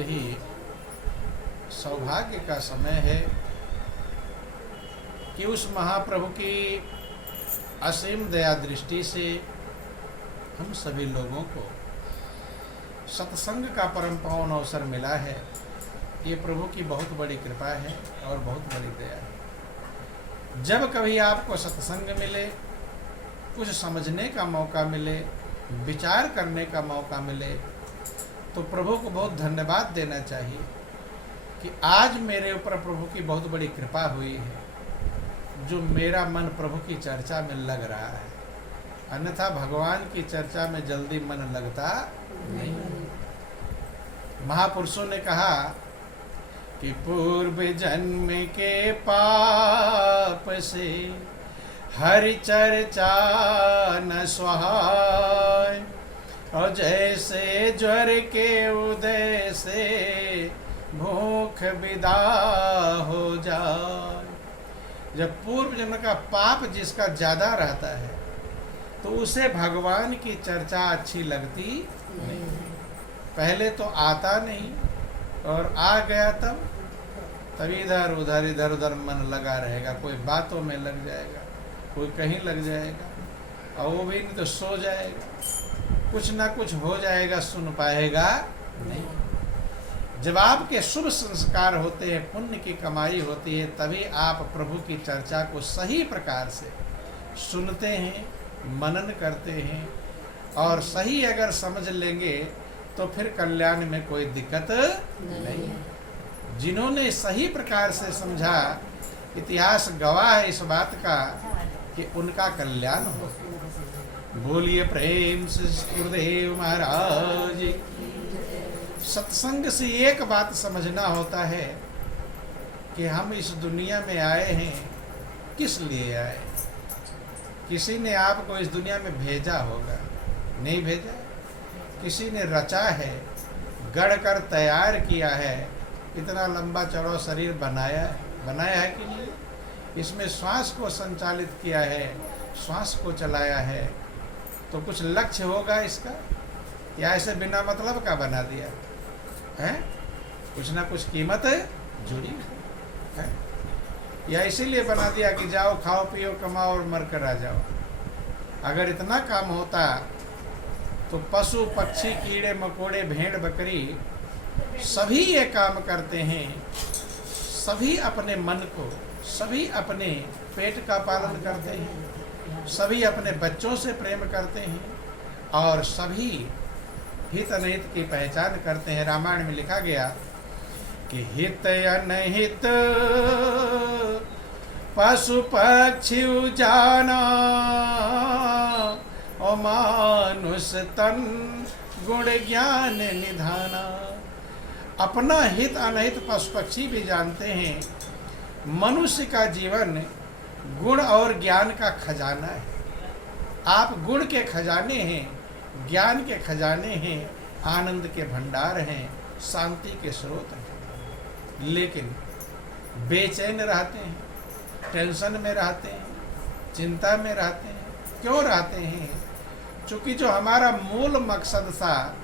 ही सौभाग्य का समय है कि उस महाप्रभु की असीम दया दृष्टि से हम सभी लोगों को सत्संग का परम पावन अवसर मिला है। ये प्रभु की बहुत बड़ी कृपा है और बहुत बड़ी दया है। जब कभी आपको सत्संग मिले, कुछ समझने का मौका मिले, विचार करने का मौका मिले, तो प्रभु को बहुत धन्यवाद देना चाहिए कि आज मेरे ऊपर प्रभु की बहुत बड़ी कृपा हुई है, जो मेरा मन प्रभु की चर्चा में लग रहा है। अन्यथा भगवान की चर्चा में जल्दी मन लगता नहीं। महापुरुषों ने कहा कि पूर्व जन्म के पाप से हरि चर्चा न सुहाय, और जैसे ज्वर के उदय से भूख विदा हो जाए। जब पूर्व जन्म का पाप जिसका ज्यादा रहता है तो उसे भगवान की चर्चा अच्छी लगती नहीं। पहले तो आता नहीं, और आ गया तब इधर उधर मन लगा रहेगा। कोई बातों में लग जाएगा, कोई कहीं लग जाएगा, और वो भी नहीं तो सो जाएगा, कुछ ना कुछ हो जाएगा, सुन पाएगा नहीं। जब आपके शुभ संस्कार होते हैं, पुण्य की कमाई होती है, तभी आप प्रभु की चर्चा को सही प्रकार से सुनते हैं, मनन करते हैं, और सही अगर समझ लेंगे तो फिर कल्याण में कोई दिक्कत नहीं। जिन्होंने सही प्रकार से समझा, इतिहास गवाह है इस बात का कि उनका कल्याण हो। बोलिए प्रेम से गुरुदेव महाराज। सत्संग से एक बात समझना होता है कि हम इस दुनिया में आए हैं, किस लिए आए। किसी ने आपको इस दुनिया में भेजा होगा, नहीं भेजा। किसी ने रचा है, गढ़ कर तैयार किया है, इतना लंबा चौड़ा शरीर बनाया है कि नहीं। इसमें श्वास को संचालित किया है, श्वास को चलाया है, तो कुछ लक्ष्य होगा इसका, या ऐसे बिना मतलब का बना दिया है। कुछ ना कुछ कीमत जुड़ी है, या इसीलिए बना दिया कि जाओ खाओ पियो कमाओ और मर कर आ जाओ। अगर इतना काम होता तो पशु पक्षी कीड़े मकोड़े भेड़ बकरी सभी ये काम करते हैं। सभी अपने मन को, सभी अपने पेट का पालन करते हैं, सभी अपने बच्चों से प्रेम करते हैं, और सभी हित अनहित की पहचान करते हैं। रामायण में लिखा गया कि हित अनहित पशु पक्षी जाना, और मानुष तन गुण ज्ञान निधाना। अपना हित अनहित पशु पक्षी भी जानते हैं। मनुष्य का जीवन गुण और ज्ञान का खजाना है। आप गुण के खजाने हैं, ज्ञान के खजाने हैं, आनंद के भंडार हैं, शांति के स्रोत हैं। लेकिन बेचैन रहते हैं, टेंशन में रहते हैं, चिंता में रहते हैं। क्यों रहते हैं? चूंकि जो हमारा मूल मकसद था,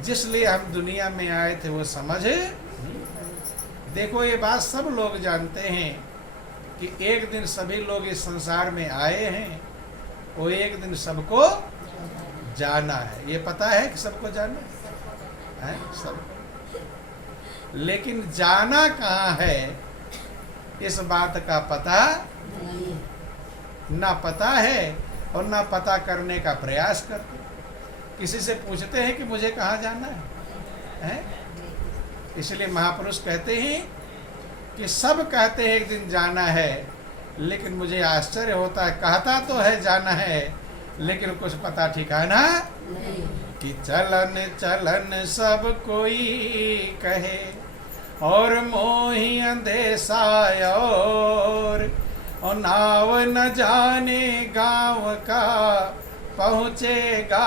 जिस लिए हम दुनिया में आए थे, वो समझे। देखो, ये बात सब लोग जानते हैं कि एक दिन सभी लोग इस संसार में आए हैं, वो एक दिन सबको जाना है। ये पता है कि सबको जाना है, सबको। लेकिन जाना कहाँ है, इस बात का पता ना पता है, और ना पता करने का प्रयास करते। किसी से पूछते हैं कि मुझे कहाँ जाना है? इसलिए महापुरुष कहते हैं कि सब कहते हैं एक दिन जाना है, लेकिन मुझे आश्चर्य होता है, कहता तो है जाना है, लेकिन कुछ पता ठिकाना नहीं। कि चलन चलन सब कोई कहे, और मोही अंधेसा और नाव न जाने गांव का, पहुँचेगा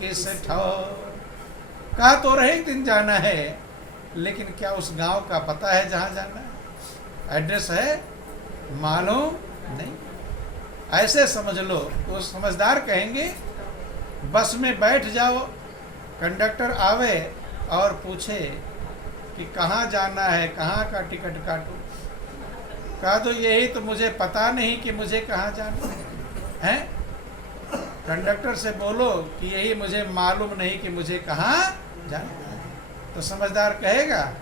किस ठौर। कहा तो रहे एक दिन जाना है, लेकिन क्या उस गांव का पता है जहाँ जाना है? एड्रेस है मालूम नहीं। ऐसे समझ लो, तो समझदार कहेंगे बस में बैठ जाओ, कंडक्टर आवे और पूछे कि कहाँ जाना है, कहाँ का टिकट काटूं, कहा तो यही तो मुझे पता नहीं कि मुझे कहाँ जाना है। कंडक्टर से बोलो कि यही मुझे मालूम नहीं कि मुझे कहाँ जाना है। तो समझदार कहेगा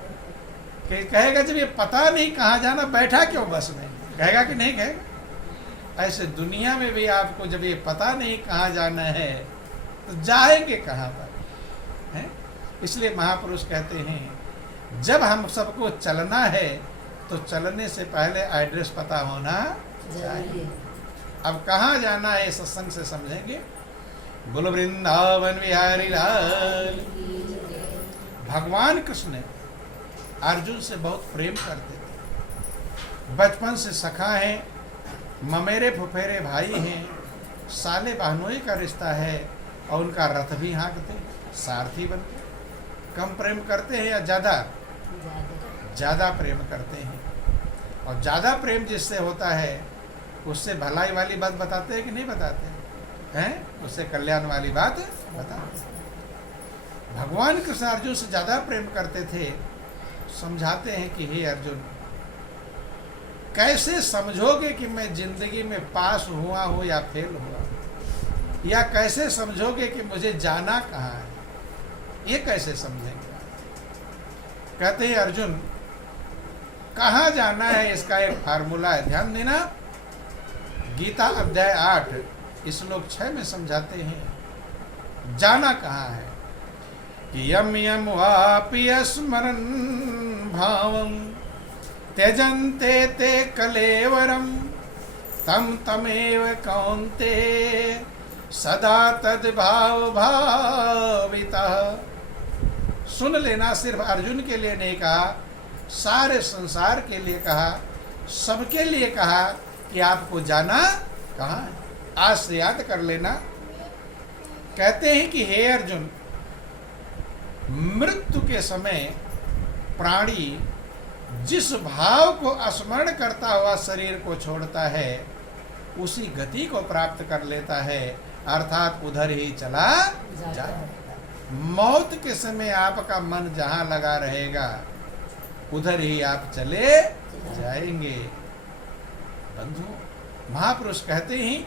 कि कहेगा जब ये पता नहीं कहाँ जाना बैठा क्यों बस में, कहेगा कि नहीं कहेगा। ऐसे दुनिया में भी आपको जब ये पता नहीं कहाँ जाना है तो जाएंगे कहाँ पर है। इसलिए महापुरुष कहते हैं जब हम सबको चलना है तो चलने से पहले एड्रेस पता होना चाहिए। अब कहाँ जाना है सत्संग से समझेंगे। बोलो वृंदावन बिहारी लाल। भगवान कृष्ण अर्जुन से बहुत प्रेम करते थे, बचपन से सखा हैं, ममेरे फुफेरे भाई हैं, साले बहनोई का रिश्ता है और उनका रथ भी हाँकते, सारथी बनते। कम प्रेम करते हैं या ज़्यादा प्रेम करते हैं। और ज़्यादा प्रेम जिससे होता है उससे भलाई वाली बात बताते हैं कि नहीं बताते हैं, उससे कल्याण वाली बात बताते हैं। भगवान कृष्ण अर्जुन से ज़्यादा प्रेम करते थे। समझाते हैं कि हे अर्जुन, कैसे समझोगे कि मैं जिंदगी में पास हुआ हूँ या फेल हुआ, या कैसे समझोगे कि मुझे जाना कहाँ है, ये कैसे समझेंगे। कहते हैं अर्जुन कहाँ जाना है इसका एक फार्मूला है, ध्यान देना। गीता अध्याय 8 श्लोक 6 में समझाते हैं जाना कहाँ है कि यम यम वापि स्मरन् भावं त्यजन्ते ते कलेवरम तम तमेव कौन्तेय सदा तद्भाव भाविता। सुन लेना, सिर्फ अर्जुन के लिए नहीं कहा, सारे संसार के लिए कहा, सबके लिए कहा कि आपको जाना कहाँ है। आज से याद कर लेना। कहते हैं कि हे अर्जुन, मृत्यु के समय प्राणी जिस भाव को स्मरण करता हुआ शरीर को छोड़ता है उसी गति को प्राप्त कर लेता है, अर्थात उधर ही चला जाए। मौत के समय आपका मन जहां लगा रहेगा उधर ही आप चले जाएंगे। बंधु, महापुरुष कहते हैं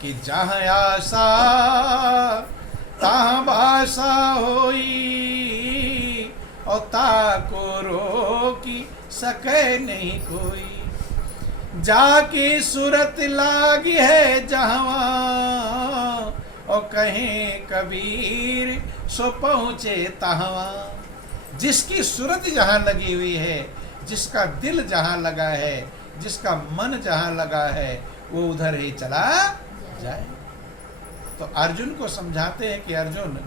कि जहां आशा तहां बासा होई और ताको रोकी सके नहीं कोई। जाकी सूरत लागी है जहां और कहीं कबीर सो पहुँचे तहाँ। जिसकी सूरत जहाँ लगी हुई है, जिसका दिल जहाँ लगा है, जिसका मन जहाँ लगा है, वो उधर ही चला जाए। तो अर्जुन को समझाते हैं कि अर्जुन,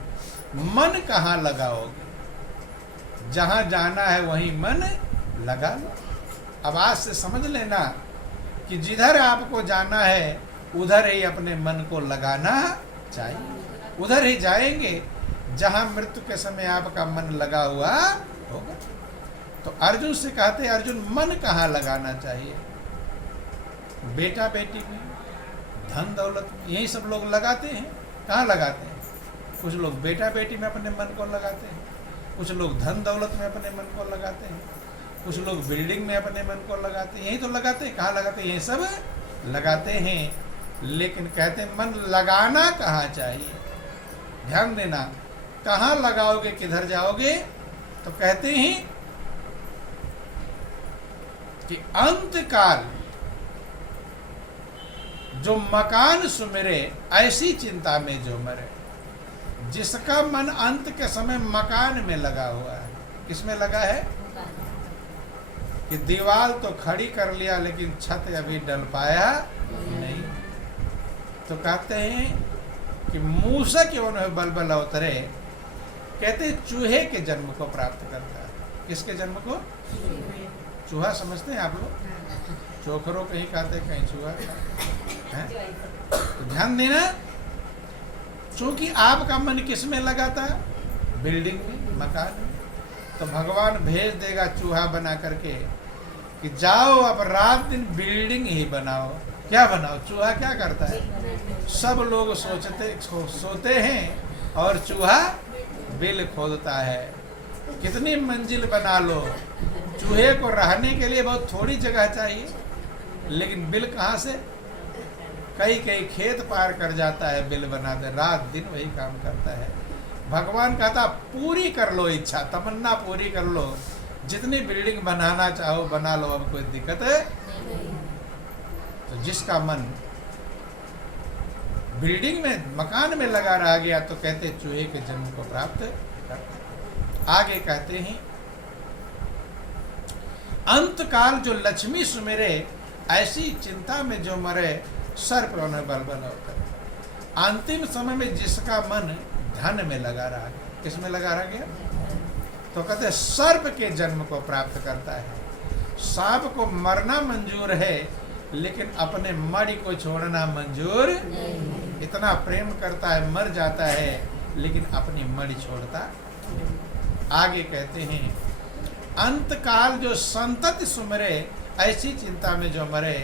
मन कहाँ लगाओगे, जहाँ जाना है वहीं मन लगा लो। अब आज से समझ लेना कि जिधर आपको जाना है उधर ही अपने मन को लगाना चाहिए, उधर ही जाएंगे जहां मृत्यु के समय आपका मन लगा हुआ होगा। तो अर्जुन से कहते हैं अर्जुन, मन कहाँ लगाना चाहिए। बेटा बेटी में, धन दौलत में, यही सब लोग लगाते हैं। कहाँ लगाते हैं? कुछ लोग बेटा बेटी में अपने मन को लगाते हैं, कुछ लोग धन दौलत में अपने मन को लगाते हैं, कुछ लोग बिल्डिंग में अपने मन को लगाते हैं। यही तो लगाते हैं। कहाँ लगाते हैं? यही सब लगाते हैं। लेकिन कहते हैं मन लगाना कहाँ चाहिए। ध्यान देना, कहाँ लगाओगे, किधर जाओगे। तो कहते हैं कि अंत काल जो मकान सुमिरे ऐसी चिंता में जो मरे। जिसका मन अंत के समय मकान में लगा हुआ है। किसमें लगा है? कि दीवार तो खड़ी कर लिया लेकिन छत अभी डल पाया नहीं। तो कहते हैं कि मूसक यौन बलबल अवतरे, कहते हैं चूहे के जन्म को प्राप्त करता है। किसके जन्म को? चूहा समझते हैं आप लोग? चोखरो कहीं कहते हैं, कहीं चूहा है। तो ध्यान देना, चूंकि आपका मन किस में लगा था? बिल्डिंग में, मकान में। तो भगवान भेज देगा चूहा बना करके कि जाओ अब रात दिन बिल्डिंग ही बनाओ। क्या बनाओ? चूहा क्या करता है? सब लोग सोते हैं और चूहा बिल खोदता है। कितनी मंजिल बना लो, चूहे को रहने के लिए बहुत थोड़ी जगह चाहिए, लेकिन बिल कहाँ से? कई कई खेत पार कर जाता है बिल बना दे, रात दिन वही काम करता है। भगवान कहता पूरी कर लो इच्छा, तमन्ना पूरी कर लो, जितनी बिल्डिंग बनाना चाहो बना लो, अब कोई दिक्कत है। तो जिसका मन बिल्डिंग में, मकान में लगा रह गया तो कहते चूहे के जन्म को प्राप्त कर। आगे कहते हैं अंत काल जो लक्ष्मी सुमिरे, ऐसी चिंता में जो मरे, सर्प उन्हें बल होता। अंतिम समय में जिसका मन धन में लगा रहा गया, किस में लगा रह गया? तो कहते सर्प के जन्म को प्राप्त करता है। सांप को मरना मंजूर है, लेकिन अपने मणि को छोड़ना मंजूर नहीं। इतना प्रेम करता है, मर जाता है, लेकिन अपनी मणि छोड़ता। आगे कहते हैं अंत काल जो संतति सुमरे, ऐसी चिंता में जो मरे।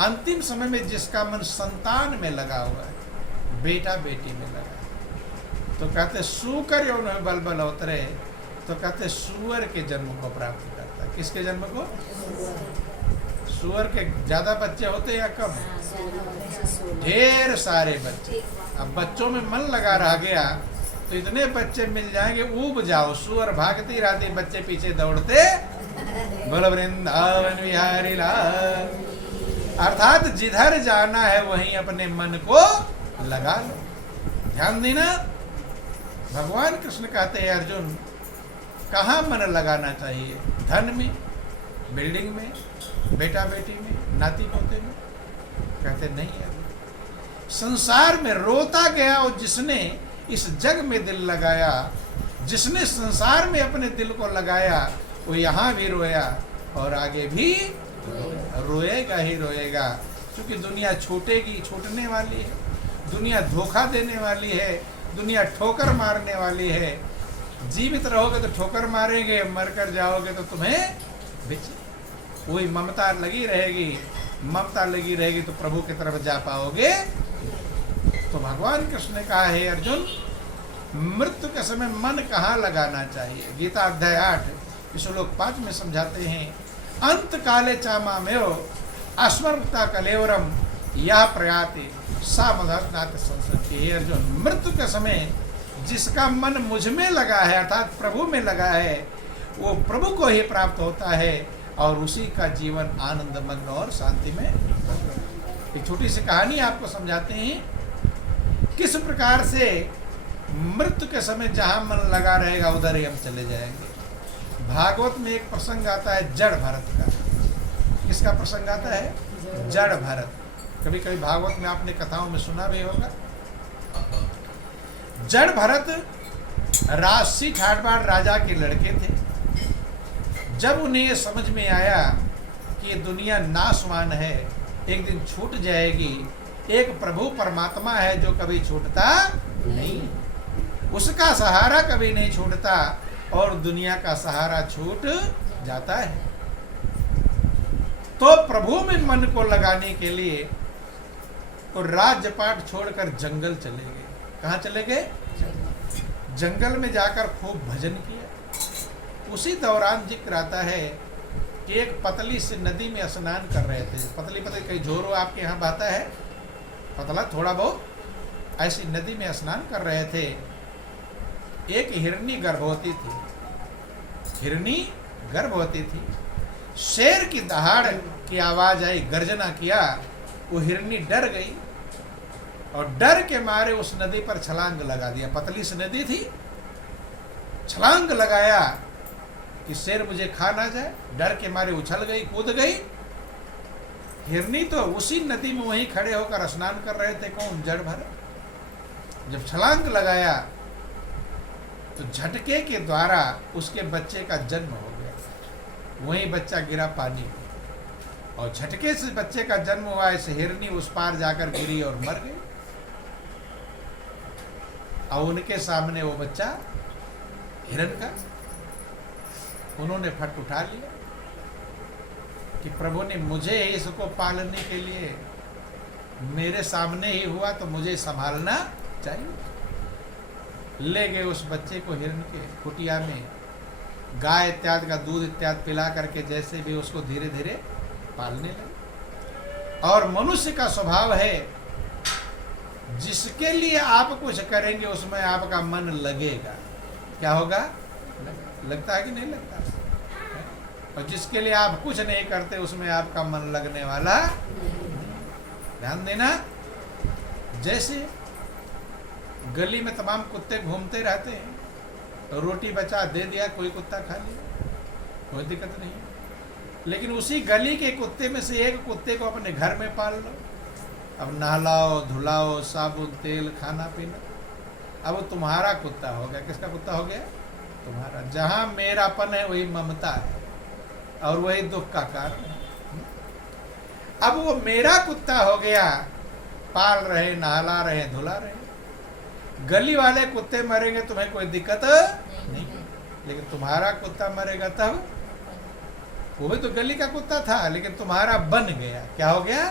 अंतिम समय में जिसका मन संतान में लगा हुआ है, बेटा बेटी में लगा है, तो कहते सूकर यौन बल बल उतरे, तो कहते सुअर के जन्म को प्राप्त करता है। किसके जन्म को? सुअर के ज्यादा बच्चे होते या कम? ढेर सारे बच्चे। अब बच्चों में मन लगा रह गया तो इतने बच्चे मिल जाएंगे, ऊब जाओ। सुअर भागती रहती, बच्चे पीछे दौड़ते, बोलो वृंदावन बिहारी लाल। अर्थात जिधर जाना है वहीं अपने मन को लगा लो। ध्यान देना, भगवान कृष्ण कहते हैं अर्जुन, कहाँ मन लगाना चाहिए? धन में, बिल्डिंग में, बेटा बेटी में, नाती पोते में? कहते नहीं है। संसार में रोता गया और जिसने इस जग में दिल लगाया, जिसने संसार में अपने दिल को लगाया, वो यहाँ भी रोया और आगे भी रोएगा ही रोएगा। क्योंकि दुनिया छूटेगी, छूटने वाली है, दुनिया धोखा देने वाली है, दुनिया ठोकर मारने वाली है। जीवित रहोगे तो ठोकर मारेंगे, मर कर जाओगे तो तुम्हें वही ममता लगी रहेगी। ममता लगी रहेगी तो प्रभु की तरफ जा पाओगे। तो भगवान कृष्ण ने कहा है अर्जुन, मृत्यु के समय मन कहाँ लगाना चाहिए? गीता अध्याय 8 श्लोक 5 में समझाते हैं, अंत काले चामामेव अस्मृता कलेवरम या प्रयाति सा मदनाथ संसति। हे अर्जुन, मृत्यु के समय जिसका मन मुझ में लगा है, अर्थात प्रभु में लगा है, वो प्रभु को ही प्राप्त होता है और उसी का जीवन आनंदमग्न और शांति में। एक छोटी सी कहानी आपको समझाते हैं किस प्रकार से मृत्यु के समय जहां मन लगा रहेगा उधर ही हम चले जाएंगे। भागवत में एक प्रसंग आता है जड़ भरत का। किसका प्रसंग आता है? जड़ भरत। कभी कभी भागवत में आपने कथाओं में सुना भी होगा। जड़ भरत राजसी ठाटबाट राजा के लड़के थे। जब उन्हें ये समझ में आया कि ये दुनिया नाशवान है, एक दिन छूट जाएगी, एक प्रभु परमात्मा है जो कभी छूटता नहीं, उसका सहारा कभी नहीं छूटता और दुनिया का सहारा छूट जाता है, तो प्रभु में मन को लगाने के लिए तो राज्यपाट छोड़कर जंगल चले गए। कहाँ चले गए? जंगल में जाकर खूब भजन किया। उसी दौरान जिक्र आता है कि एक पतली सी नदी में स्नान कर रहे थे। पतली पतली कहीं झोरो आपके यहाँ बहता है, पतला थोड़ा बहुत, ऐसी नदी में स्नान कर रहे थे। एक हिरनी गर्भवती थी। हिरनी गर्भवती थी। शेर की दहाड़ की आवाज आई, गर्जना किया। वो हिरनी डर गई और डर के मारे उस नदी पर छलांग लगा दिया। पतली सी नदी थी, छलांग लगाया कि शेर मुझे खा ना जाए। डर के मारे उछल गई, कूद गई। हिरनी तो उसी नदी में वहीं खड़े होकर स्नान कर रहे थे। कौन? जड़ भरत। जब छलांग लगाया तो झटके के द्वारा उसके बच्चे का जन्म हो गया। वहीं बच्चा गिरा पानी में और झटके से बच्चे का जन्म हुआ। इस हिरनी उस पार जाकर गिरी और मर गई। और उनके सामने वो बच्चा हिरण का, उन्होंने फट उठा लिया कि प्रभु ने मुझे इसको पालने के लिए, मेरे सामने ही हुआ तो मुझे संभालना चाहिए। ले गए उस बच्चे को हिरण के कुटिया में, गाय इत्यादि का दूध इत्यादि पिला करके जैसे भी उसको धीरे धीरे पालने लगे। और मनुष्य का स्वभाव है, जिसके लिए आप कुछ करेंगे उसमें आपका मन लगेगा। क्या होगा? लगता है कि नहीं लगता? और जिसके लिए आप कुछ नहीं करते उसमें आपका मन लगने वाला। ध्यान देना, जैसे गली में तमाम कुत्ते घूमते रहते हैं, तो रोटी बचा दे दिया, कोई कुत्ता खा लिया, कोई दिक्कत नहीं। लेकिन उसी गली के कुत्ते में से एक कुत्ते को अपने घर में पाल लो, अब नहलाओ धुलाओ, साबुन तेल खाना पीना, अब वो तुम्हारा कुत्ता हो गया। किसका कुत्ता हो गया? तुम्हारा। जहां मेरापन है वही ममता है, और वही दुख का कारण है। अब वो मेरा कुत्ता हो गया, पाल रहे, नहला रहे, धुला रहे। गली वाले कुत्ते मरेंगे तुम्हें कोई दिक्कत नहीं, लेकिन तुम्हारा कुत्ता मरेगा तब। वो भी तो गली का कुत्ता था, लेकिन तुम्हारा बन गया। क्या हो गया?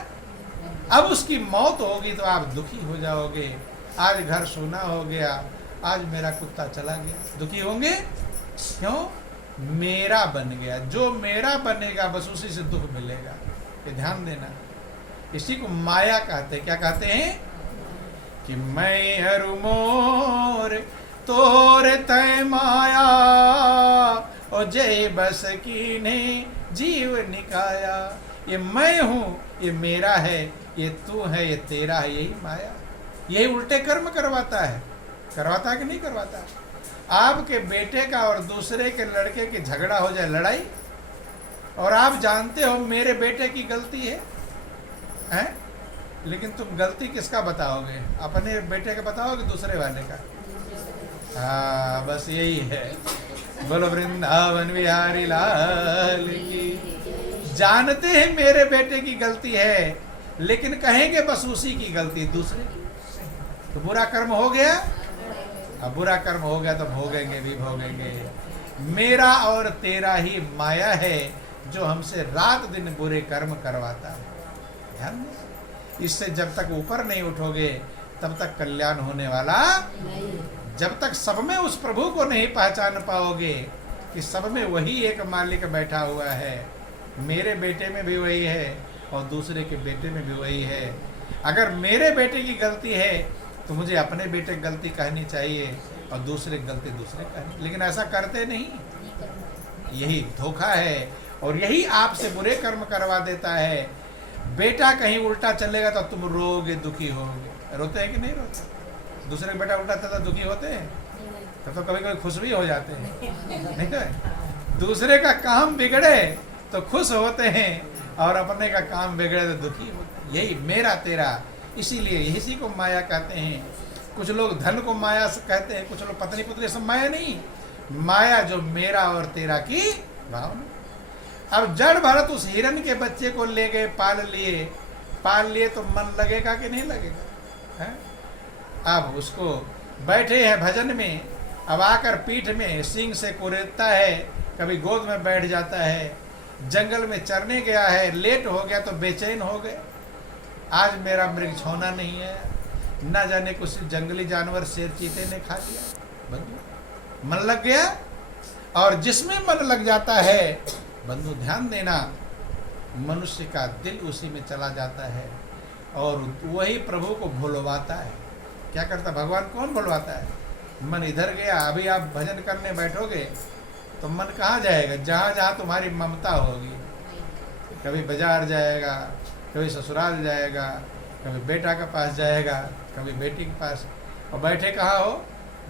अब उसकी मौत होगी तो आप दुखी हो जाओगे। आज घर सोना हो गया, आज मेरा कुत्ता चला गया, दुखी होंगे। क्यों? मेरा बन गया। जो मेरा बनेगा बस उसी से दुख मिलेगा। ये ध्यान देना। इसी को माया कहते हैं। क्या कहते हैं? कि मैं हरु मोर तोर तय माया, और जय बस कीने जीव निकाया। ये मैं हूँ, ये मेरा है, ये तू है, ये तेरा है, यही माया। यही उल्टे कर्म करवाता है। करवाता है कि नहीं करवाता? आपके बेटे का और दूसरे के लड़के की झगड़ा हो जाए, लड़ाई, और आप जानते हो मेरे बेटे की गलती है, हैं? लेकिन तुम गलती किसका बताओगे? अपने बेटे का बताओगे दूसरे वाले का? हाँ, बस यही है। बोलो वृंदावन बिहारी लाल की। जानते हैं मेरे बेटे की गलती है, लेकिन कहेंगे बस उसी की गलती, दूसरे की। तो बुरा कर्म हो गया। अब बुरा कर्म हो गया तो भोगेंगे भी भोगेंगे। मेरा और तेरा ही माया है जो हमसे रात दिन बुरे कर्म करवाता है। ध्यान दें, इससे जब तक ऊपर नहीं उठोगे तब तक कल्याण होने वाला नहीं। जब तक सब में उस प्रभु को नहीं पहचान पाओगे कि सब में वही एक मालिक बैठा हुआ है, मेरे बेटे में भी वही है और दूसरे के बेटे में भी वही है। अगर मेरे बेटे की गलती है तो मुझे अपने बेटे की गलती कहनी चाहिए और दूसरे गलती दूसरे कहनी, लेकिन ऐसा करते नहीं। यही धोखा है और यही आपसे बुरे कर्म करवा देता है। बेटा कहीं उल्टा चलेगा तो तुम रोगे, दुखी होगे। रोते हैं कि नहीं रोते? दूसरे का बेटा उल्टा चलता दुखी होते हैं? तब तो कभी कभी खुश भी हो जाते हैं, नहीं तो? दूसरे का काम बिगड़े तो खुश होते हैं और अपने का काम बिगड़े तो दुखी होते हैं। यही मेरा तेरा, इसीलिए इसी को माया कहते हैं। कुछ लोग धन को माया से कहते हैं, कुछ लोग पत्नी पुत्री सब माया नहीं, माया जो मेरा और तेरा की भावना। अब जड़ भरत उस हिरण के बच्चे को ले गए, पाल लिए तो मन लगेगा कि नहीं लगेगा? है? अब उसको बैठे हैं भजन में, अब आकर पीठ में सींग से कुरेदता है, कभी गोद में बैठ जाता है। जंगल में चरने गया है, लेट हो गया तो बेचैन हो गए, आज मेरा मृग छोना नहीं है, ना जाने कुछ जंगली जानवर शेर चीते ने खा लिया। बंधु मन लग गया, और जिसमें मन लग जाता है बंधु ध्यान देना, मनुष्य का दिल उसी में चला जाता है और वही प्रभु को भुलवाता है। क्या करता भगवान? कौन भुलवाता है? मन इधर गया। अभी आप भजन करने बैठोगे तो मन कहाँ जाएगा? जहाँ जहाँ तुम्हारी ममता होगी। कभी बाजार जाएगा, कभी ससुराल जाएगा, कभी बेटा के पास जाएगा, कभी बेटी के पास, और बैठे कहाँ हो?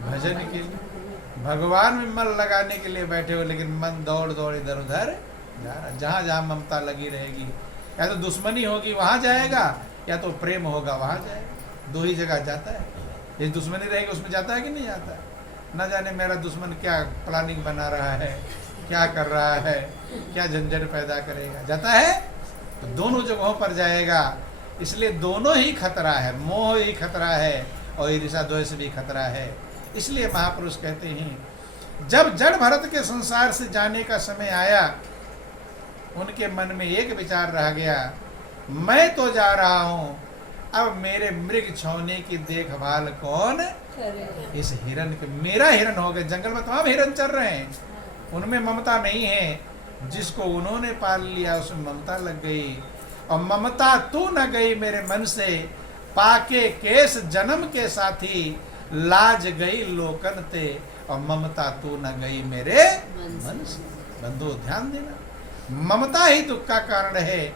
भजन के लिए, भगवान में मन लगाने के लिए बैठे हो, लेकिन मन दौड़ दौड़ इधर उधर जा रहा। जहाँ जहाँ ममता लगी रहेगी, या तो दुश्मनी होगी वहाँ जाएगा, या तो प्रेम होगा वहाँ जाएगा। दो ही जगह जाता है। ये दुश्मनी रहेगी उसमें जाता है कि नहीं जाता है? न जाने मेरा दुश्मन क्या प्लानिंग बना रहा है, क्या कर रहा है, क्या झंझट पैदा करेगा। जाता है तो दोनों जगहों पर जाएगा। इसलिए दोनों ही खतरा है, मोह ही खतरा है और ईर्ष्या द्वेष भी खतरा है। इसलिए महापुरुष कहते हैं जब जड़ भरत के संसार से जाने का समय आया, उनके मन में एक विचार रह गया, मैं तो जा रहा हूँ, अब मेरे मृग छौने की देखभाल कौन, करेगा। इस हिरन के, मेरा हिरन हो गए। जंगल में तमाम हिरन चल रहे हैं, उनमें ममता नहीं है। जिसको उन्होंने पाल लिया उसमें ममता लग गई, और ममता तू न गई मेरे मन से, पाके केस जन्म के साथी, लाज गई लोकन ते, और ममता तू न गई मेरे मन से। बंधु ध्यान देना, ममता ही दुख का कारण है।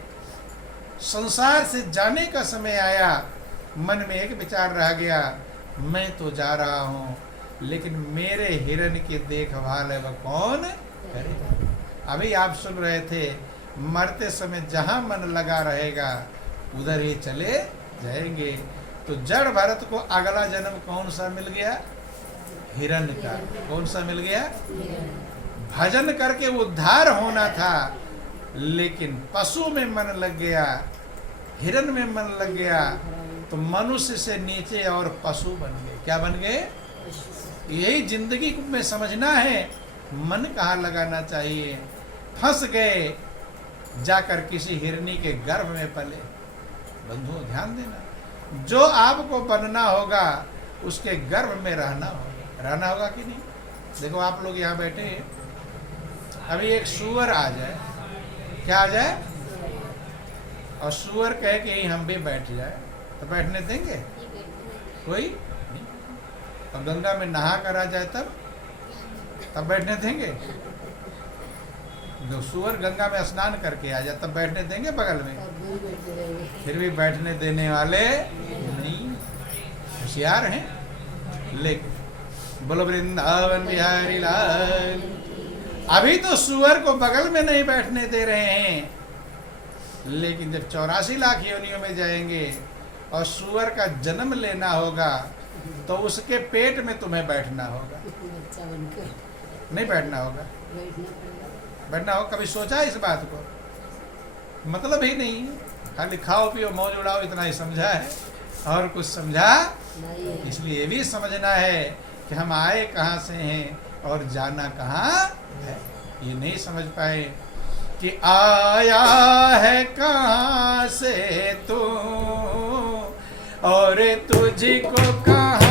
संसार से जाने का समय आया, मन में एक विचार रह गया, मैं तो जा रहा हूँ, लेकिन मेरे हिरन की देखभाल है वह कौन करेगा। अभी आप सुन रहे थे, मरते समय जहां मन लगा रहेगा उधर ही चले जाएंगे। तो जड़ भरत को अगला जन्म कौन सा मिल गया, हिरन का। कौन सा मिल गया, भजन करके उद्धार होना था, लेकिन पशु में मन लग गया, हिरन में मन लग गया, तो मनुष्य से नीचे और पशु बन गए। क्या बन गए, यही जिंदगी में समझना है। मन कहाँ लगाना चाहिए, फंस गए, जाकर किसी हिरनी के गर्भ में पले। बंधुओं ध्यान देना, जो आपको बनना होगा उसके गर्भ में रहना होगा कि नहीं। देखो आप लोग यहाँ बैठे हैं, अभी एक सुअर आ जाए, क्या आ जाए, और सुअर कहे कि यहीं हम भी बैठ जाए, तो बैठने देंगे कोई नहीं। और गंगा में नहा कर आ जाए तब बैठने देंगे। जो सुअर गंगा में स्नान करके आ जाए तब बैठने देंगे बगल में, फिर भी बैठने देने वाले नहीं, होशियार हैं। लेकिन बोलो वृंदावन बिहारी लाल। अभी तो सुअर को बगल में नहीं बैठने दे रहे हैं, लेकिन जब 84 लाख योनियों में जाएंगे और सुअर का जन्म लेना होगा, तो उसके पेट में तुम्हें बैठना होगा, नहीं बैठना होगा, बैठना होगा। कभी सोचा इस बात को, मतलब ही नहीं, खाली खाओ पियो मौज उड़ाओ, इतना ही समझा है, और कुछ समझा नहीं। इसलिए ये भी समझना है कि हम आए कहाँ से हैं और जाना कहाँ है। ये नहीं समझ पाए कि आया है कहाँ से तू और तुझको कहाँ